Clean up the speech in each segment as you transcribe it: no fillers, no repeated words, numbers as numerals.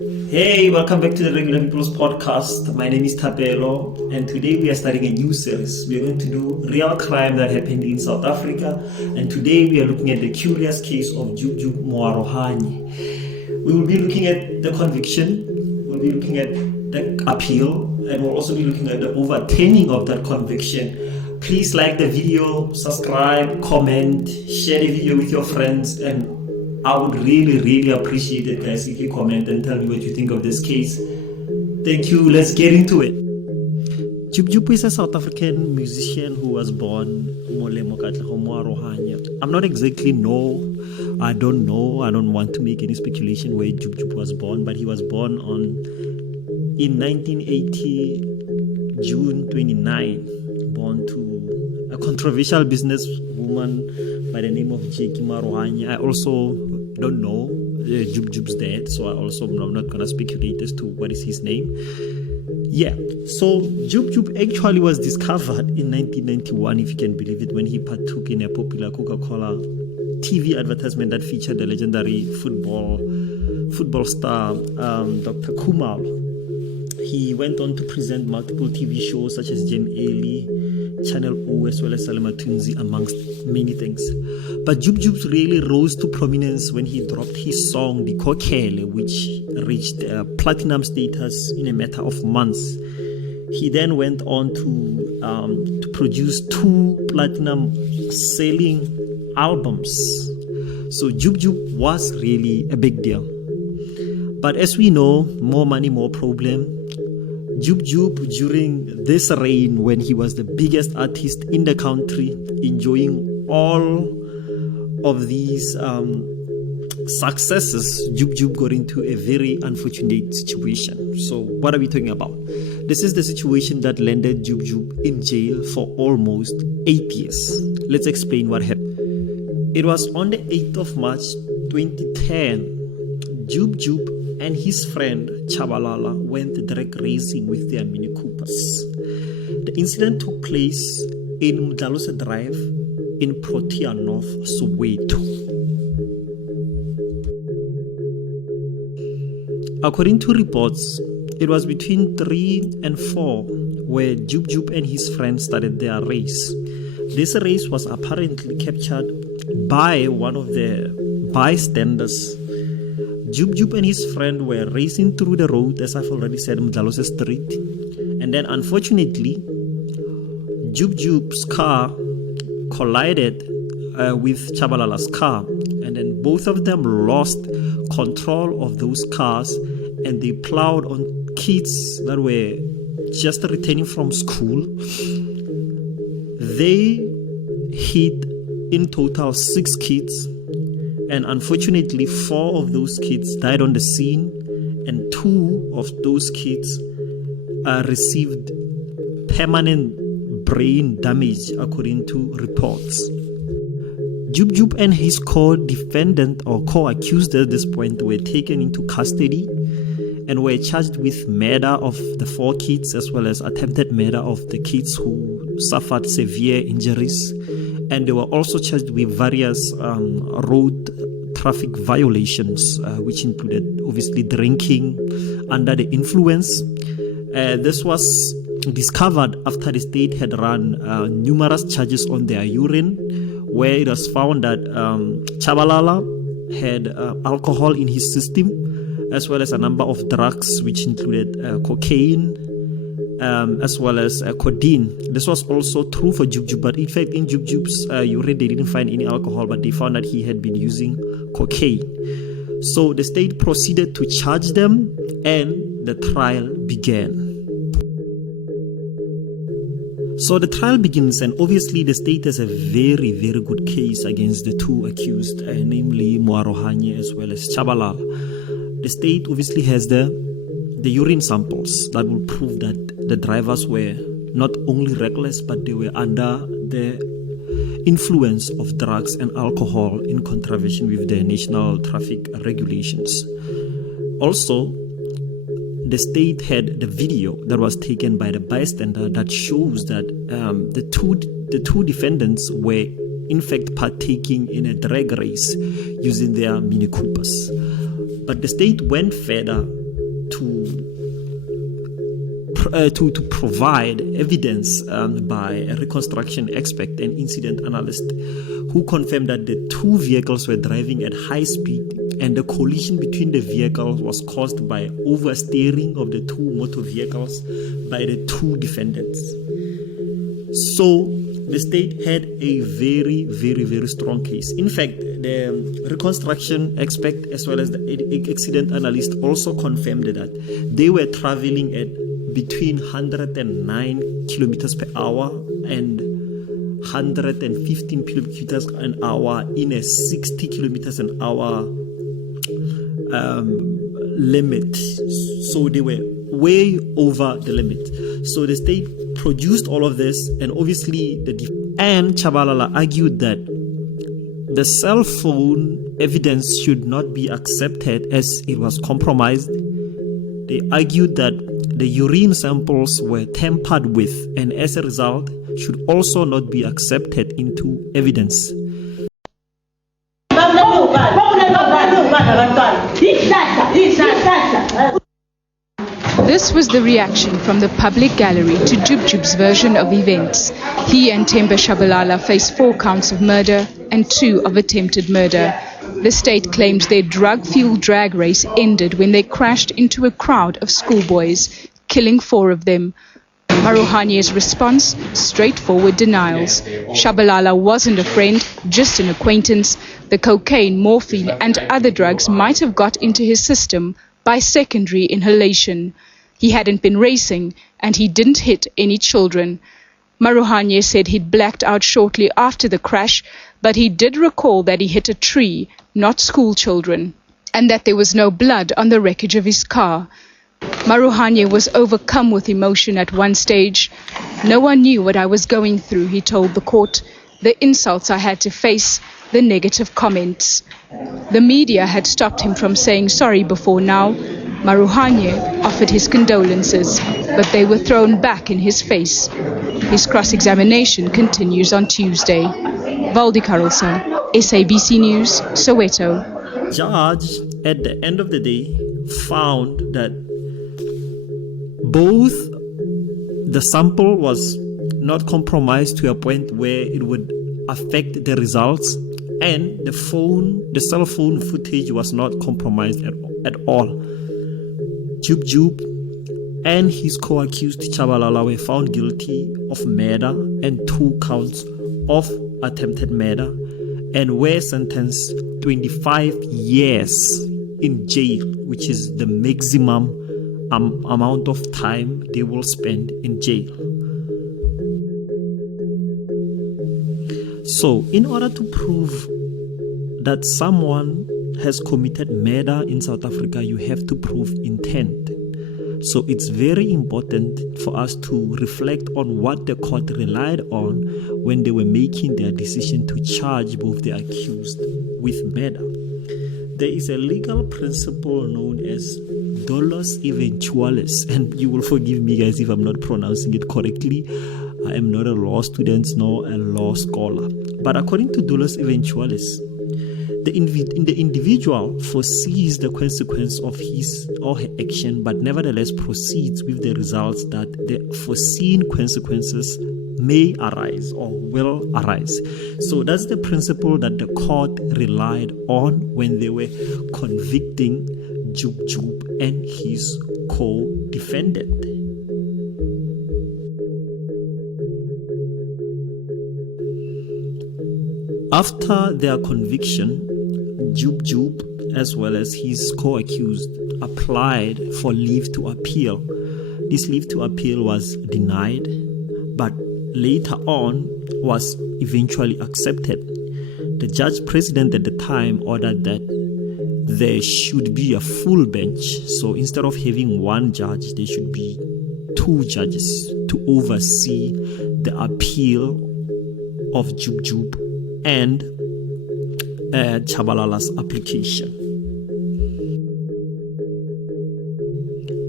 Hey, welcome back to the Regular People's Podcast. My name is Thapelo, and today we are starting a new series. We are going to do real crime that happened in South Africa, and today we are looking at the curious case of Jub Moarohanye. We will be looking at the conviction, we'll be looking at the appeal, and we'll also be looking at the overturning of that conviction. Please like the video, subscribe, comment, share the video with your friends, and I would really appreciate it, guys, if you comment and tell me what you think of this case. Thank you. Let's get into it. Jub is a South African musician who was born I'm not exactly I don't know. I don't want to make any speculation where Jub was born, but he was born in 1980, June 29, born to a controversial businesswoman by the name of Jackie Marohanye. I also don't know Jub's dad, so I'm not gonna speculate as to what is his name. Yeah, so Jub actually was discovered in 1991, if you can believe it, when he partook in a popular Coca-Cola TV advertisement that featured the legendary football star Dr. Kumal. He went on to present multiple TV shows such as Gem Early, Channel O, as well as Salima Tunzi, amongst many things. But Jub really rose to prominence when he dropped his song Bikokele, which reached platinum status in a matter of months. He then went on to produce 2 platinum selling albums. So Jub was really a big deal. But as we know, more money, more problem. Jub during this reign, when he was the biggest artist in the country, enjoying all of these successes, Jub got into a very unfortunate situation. So what are we talking about? This is the situation that landed Jub in jail for almost 8 years. Let's explain what happened. It was on the 8th of March 2010. Jub and his friend Chabalala went drag racing with their Mini Coopers. The incident took place in Mdlalose Drive in Protea North, Soweto. According to reports, it was between 3 and 4 where Jub and his friends started their race. This race was apparently captured by one of the bystanders. Jub and his friend were racing through the road, as I've already said, Mdlalose Street. And then unfortunately, Jub's car collided with Chabalala's car. And then both of them lost control of those cars, and they plowed on kids that were just returning from school. They hit in total 6 kids. And unfortunately, 4 of those kids died on the scene, and 2 of those kids received permanent brain damage, according to reports. Jub and his co-defendant or co-accused at this point were taken into custody and were charged with murder of the 4 kids, as well as attempted murder of the kids who suffered severe injuries. And they were also charged with various road traffic violations, which included obviously drinking under the influence. This was discovered after the state had run numerous charges on their urine, where it was found that Chabalala had alcohol in his system, as well as a number of drugs, which included cocaine, as well as codeine. This was also true for Jub, but in fact in Jub's urine they didn't find any alcohol, but they found that he had been using cocaine. So the state proceeded to charge them, and the trial began. So the trial begins, and obviously the state has a very good case against the 2 accused, namely Moarohanye as well as Chabalala. The state obviously has the urine samples that will prove that the drivers were not only reckless, but they were under the influence of drugs and alcohol in contravention with the national traffic regulations. Also, the state had the video that was taken by the bystander that shows that the two defendants were in fact partaking in a drag race using their Mini Coopers. But the state went further to provide evidence by a reconstruction expert and incident analyst who confirmed that the two vehicles were driving at high speed and the collision between the vehicles was caused by oversteering of the two motor vehicles by the two defendants. So the state had a very, very, very strong case. In fact, the reconstruction expert as well as the accident analyst also confirmed that they were traveling at between 109 kilometers per hour and 115 kilometers an hour in a 60 kilometers an hour limit. So they were way over the limit. So the state produced all of this, and obviously and Tshabalala argued that the cell phone evidence should not be accepted as it was compromised. They argued that the urine samples were tampered with and as a result should also not be accepted into evidence. This was the reaction from the public gallery to Jub Jub's version of events. He and Themba Tshabalala face 4 counts of murder and 2 of attempted murder. The state claimed their drug-fueled drag race ended when they crashed into a crowd of schoolboys, killing 4 of them. Maruhanye's response, straightforward denials. Tshabalala wasn't a friend, just an acquaintance. The cocaine, morphine and other drugs might have got into his system by secondary inhalation. He hadn't been racing and he didn't hit any children. Maruhanye said he'd blacked out shortly after the crash, but he did recall that he hit a tree, not school children, and that there was no blood on the wreckage of his car. Maruhanye was overcome with emotion at one stage. No one knew what I was going through, he told the court. The insults I had to face, the negative comments. The media had stopped him from saying sorry before now. Maruhanye offered his condolences, but they were thrown back in his face. His cross-examination continues on Tuesday. Valdi Carlson, SABC News, Soweto. Judge, at the end of the day, found that both the sample was not compromised to a point where it would affect the results, and the cell phone footage was not compromised at all. Jub Jub and his co-accused Tshabalala were found guilty of murder and 2 counts of attempted murder and were sentenced 25 years in jail, which is the maximum amount of time they will spend in jail. So, in order to prove that someone has committed murder in South Africa, you have to prove intent. So it's very important for us to reflect on what the court relied on when they were making their decision to charge both the accused with murder. There is a legal principle known as dolus eventualis, and you will forgive me guys if I'm not pronouncing it correctly. I am not a law student nor a law scholar. But according to dolus eventualis, the individual foresees the consequence of his or her action, but nevertheless proceeds with the results that the foreseen consequences may arise or will arise. So that's the principle that the court relied on when they were convicting Jub Jub and his co-defendant. After their conviction, Jub Jub as well as his co-accused applied for leave to appeal. This leave to appeal was denied, but later on was eventually accepted. The judge president at the time ordered that there should be a full bench. So instead of having one judge, there should be 2 judges to oversee the appeal of Jub Jub and Tshabalala's application.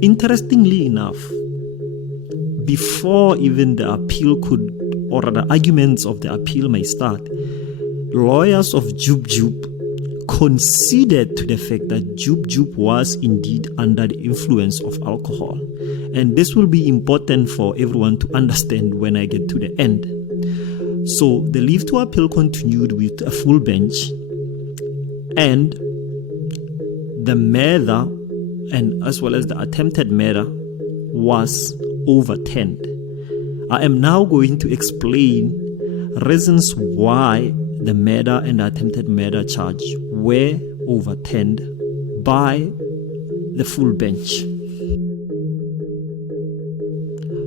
Interestingly enough, before even the appeal could, or the arguments of the appeal may start, lawyers of Jub Jub conceded to the fact that Jub was indeed under the influence of alcohol. And this will be important for everyone to understand when I get to the end. So the leave to appeal continued with a full bench, and the murder and as well as the attempted murder was overturned. I am now going to explain reasons why the murder and the attempted murder charge were overturned by the full bench.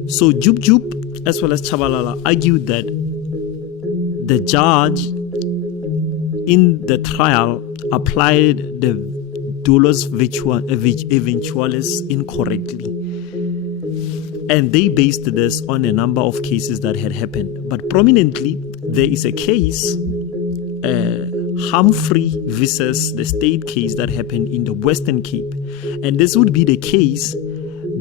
So Jub as well as Tshabalala argued that the judge in the trial applied the dolus eventualis incorrectly, and they based this on a number of cases that had happened. But prominently, there is a case, Humphrey versus the state case that happened in the Western Cape, and this would be the case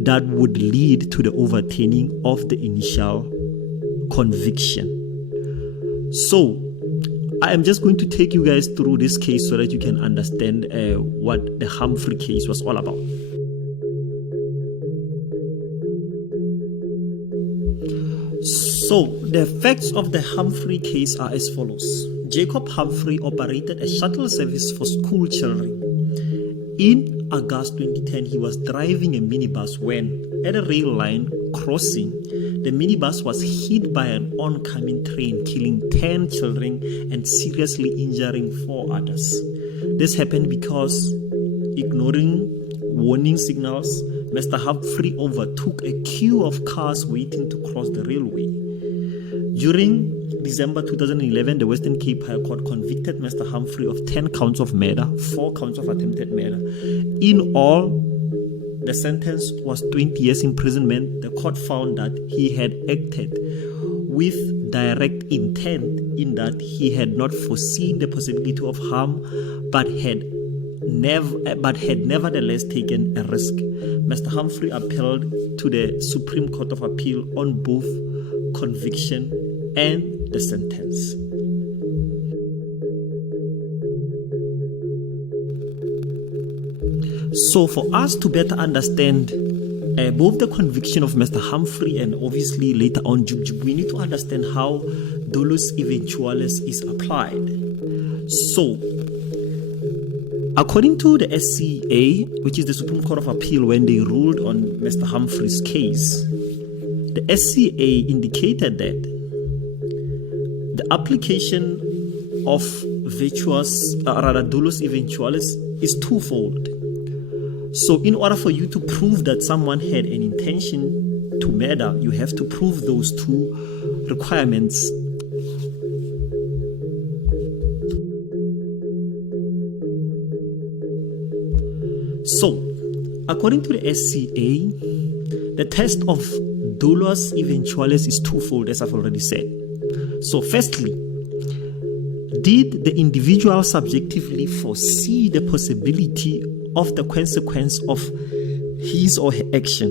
that would lead to the overturning of the initial conviction. So I am just going to take you guys through this case so that you can understand what the Humphrey case was all about. So the facts of the Humphrey case are as follows. Jacob Humphrey operated a shuttle service for school children. In August 2010, he was driving a minibus when, at a rail line crossing, the minibus was hit by an oncoming train, killing 10 children and seriously injuring 4 others. This happened because, ignoring warning signals, Mr. Humphrey overtook a queue of cars waiting to cross the railway. During December 2011, the Western Cape High Court convicted Mr. Humphrey of 10 counts of murder, 4 counts of attempted murder. In all, the sentence was 20 years imprisonment. The court found that he had acted with direct intent, in that he had not foreseen the possibility of harm, but had nevertheless taken a risk. Mr. Humphrey appealed to the Supreme Court of Appeal on both conviction and the sentence. So for us to better understand both the conviction of Mr. Humphrey and obviously later on Jub, we need to understand how dolus eventualis is applied. So according to the SCA, which is the Supreme Court of Appeal, when they ruled on Mr. Humphrey's case, the SCA indicated that the application of dolus eventualis is twofold. So in order for you to prove that someone had an intention to murder, you have to prove those two requirements. So, according to the SCA, the test of dolus eventualis is twofold, as I've already said. So, firstly, did the individual subjectively foresee the possibility of the consequence of his or her action?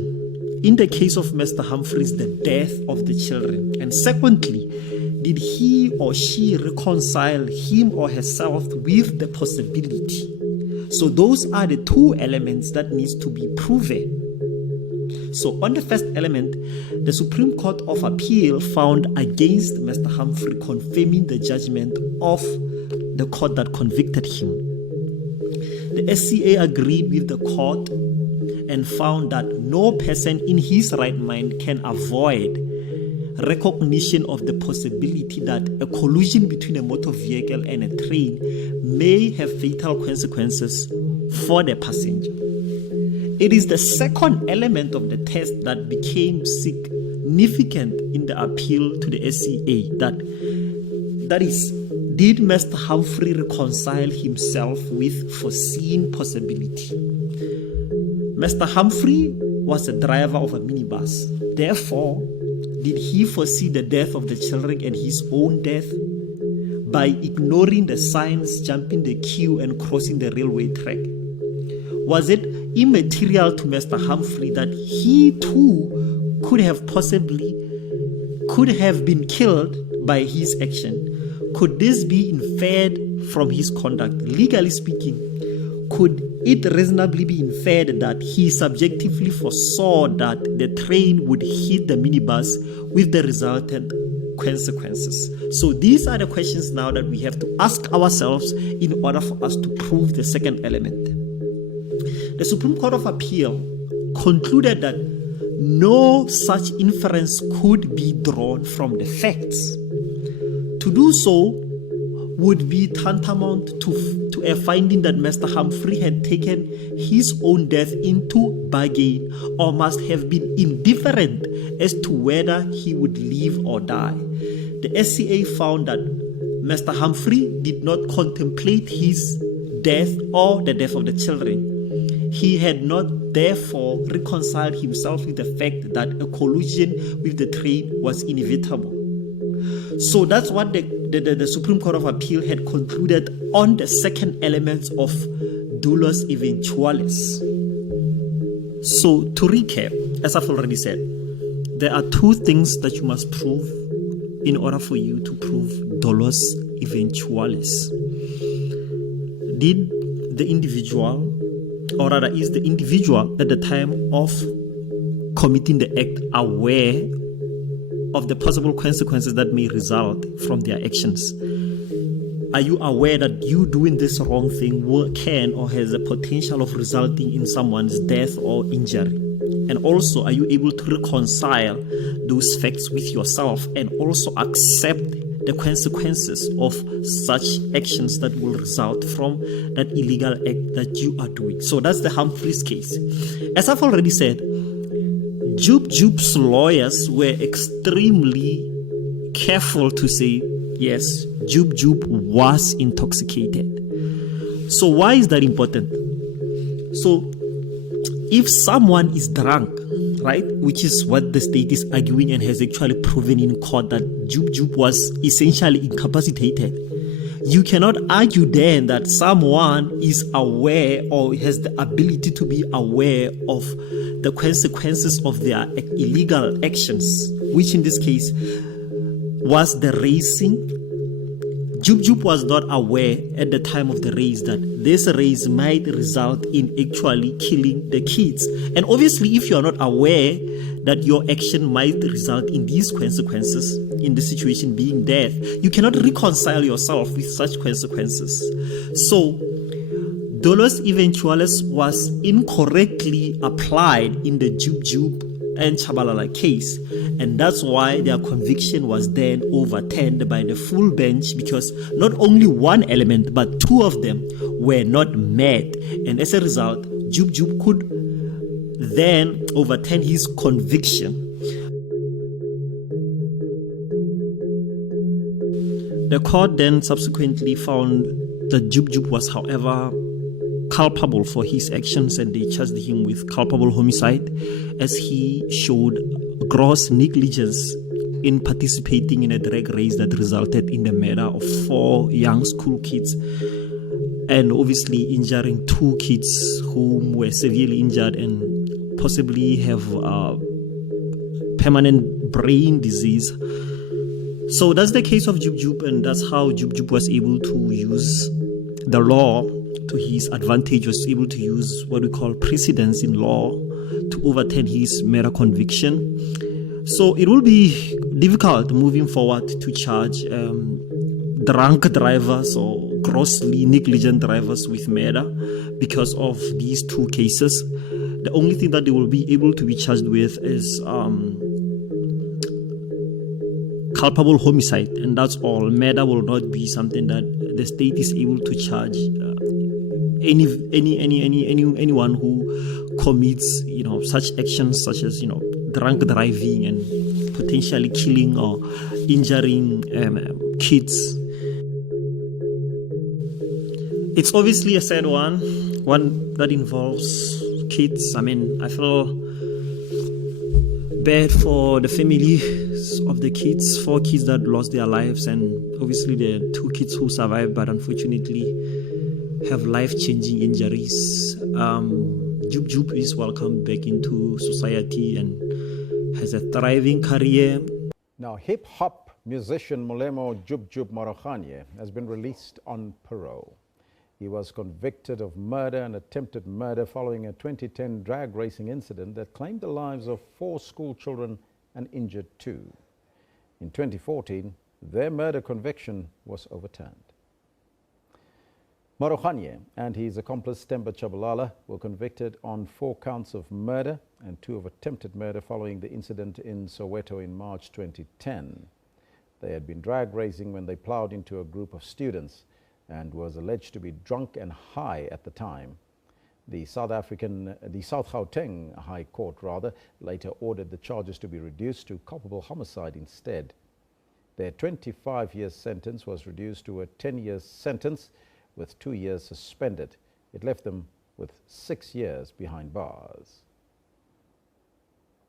In the case of Mr. Humphreys, the death of the children. And secondly, did he or she reconcile him or herself with the possibility? So those are the two elements that needs to be proven. So on the first element, the Supreme Court of Appeal found against Mr. Humphrey, confirming the judgment of the court that convicted him. The SCA agreed with the court and found that no person in his right mind can avoid recognition of the possibility that a collision between a motor vehicle and a train may have fatal consequences for the passenger. It is the second element of the test that became significant in the appeal to the SCA, that is, did Mr. Humphrey reconcile himself with foreseen possibility? Mr. Humphrey was a driver of a minibus. Therefore, did he foresee the death of the children and his own death by ignoring the signs, jumping the queue, and crossing the railway track? Was it immaterial to Mr. Humphrey that he too could have been killed by his action? could this be inferred from his conduct? Legally speaking, could it reasonably be inferred that he subjectively foresaw that the train would hit the minibus with the resultant consequences? So these are the questions now that we have to ask ourselves in order for us to prove the second element. The Supreme Court of Appeal concluded that no such inference could be drawn from the facts. To do so would be tantamount to a finding that Mr. Humphrey had taken his own death into bargain or must have been indifferent as to whether he would live or die. The SCA found that Mr. Humphrey did not contemplate his death or the death of the children. He had not therefore reconciled himself with the fact that a collision with the train was inevitable. So that's what the Supreme Court of Appeal had concluded on the second element of dolus eventualis. So to recap, as I've already said, there are two things that you must prove in order for you to prove dolus eventualis. Did the individual, or rather is the individual at the time of committing the act aware of the possible consequences that may result from their actions? Are you aware that you doing this wrong thing can or has a potential of resulting in someone's death or injury? And also, are you able to reconcile those facts with yourself and also accept the consequences of such actions that will result from that illegal act that you are doing? So that's the Humphreys case. As I've already said, Jub's lawyers were extremely careful to say, yes, Jub was intoxicated. So why is that important? So if someone is drunk, right, which is what the state is arguing and has actually proven in court that Jub was essentially incapacitated, you cannot argue then that someone is aware or has the ability to be aware of the consequences of their illegal actions, which in this case was the racing. Jub was not aware at the time of the race that this race might result in actually killing the kids. And obviously, if you are not aware that your action might result in these consequences, in the situation being death, you cannot reconcile yourself with such consequences. So, dolus eventualis was incorrectly applied in the Jub and Chabalala case, and that's why their conviction was then overturned by the full bench, because not only one element but two of them were not met, and as a result, Jub could then overturn his conviction. The court then subsequently found that Jub was, however, culpable for his actions, and they charged him with culpable homicide as he showed gross negligence in participating in a drag race that resulted in the murder of 4 young school kids and obviously injuring 2 kids whom were severely injured and possibly have permanent brain disease. So that's the case of Jub, and that's how Jub was able to use the law to his advantage, was able to use what we call precedence in law to overturn his murder conviction. So it will be difficult moving forward to charge drunk drivers or grossly negligent drivers with murder because of these 2 cases. The only thing that they will be able to be charged with is culpable homicide, and that's all. Murder will not be something that the state is able to charge anyone who commits such actions such as drunk driving and potentially killing or injuring kids. It's obviously a sad one that involves kids. I mean, I feel bad for the families of the kids, 4 kids that lost their lives, and obviously the 2 kids who survived but unfortunately have life-changing injuries. Jub is welcomed back into society and has a thriving career. Now, hip-hop Musician Molemo Jub Morokhanye has been released on parole. He was convicted of murder and attempted murder following a 2010 drag racing incident that claimed the lives of 4 school children and injured 2. In 2014, their murder conviction was overturned. Morokhanye and his accomplice Themba Chabalala were convicted on 4 counts of murder and 2 of attempted murder following the incident in Soweto in March 2010. They had been drag racing when they plowed into a group of students and was alleged to be drunk and high at the time. The South Gauteng High Court later ordered the charges to be reduced to culpable homicide instead. Their 25-year sentence was reduced to a 10-year sentence with 2 years suspended. It left them with 6 years behind bars.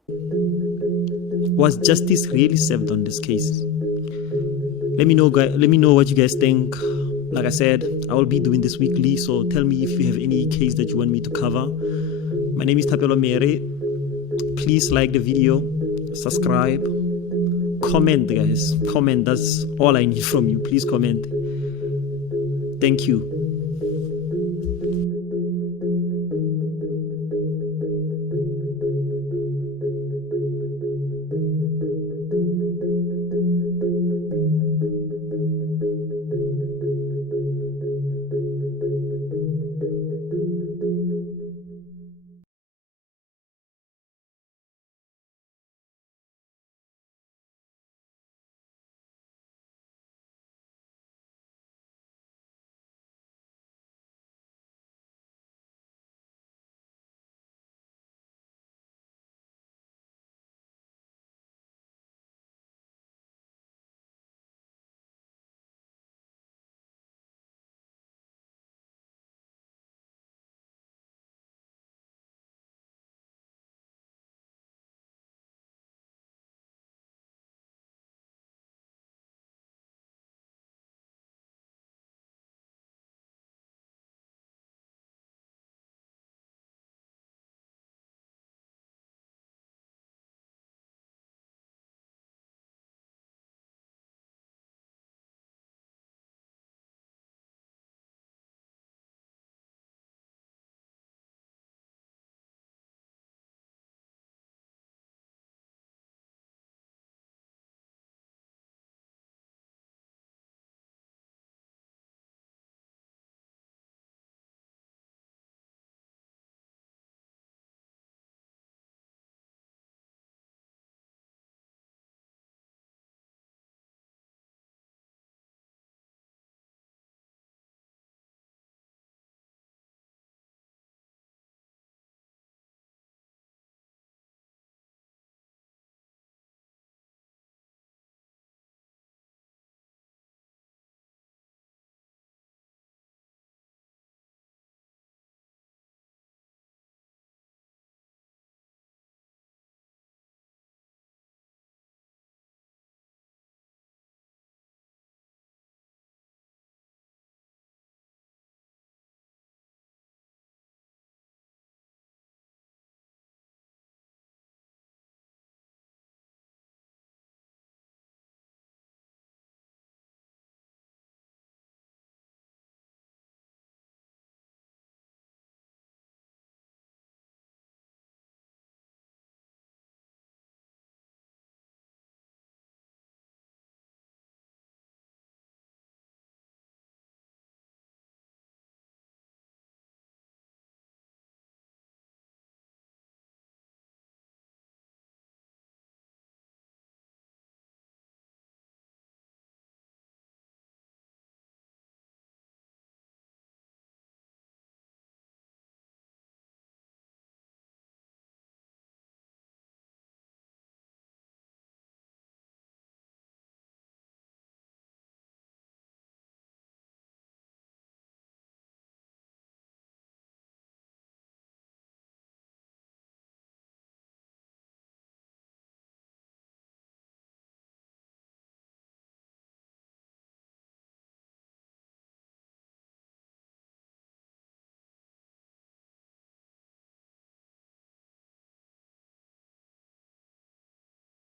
Was justice really served on this case? Let me know what you guys think. Like I said, I will be doing this weekly, so tell me if you have any case that you want me to cover. My name is Thapelo. Please like the video, subscribe, comment, guys. Comment, that's all I need from you. Please comment. Thank you.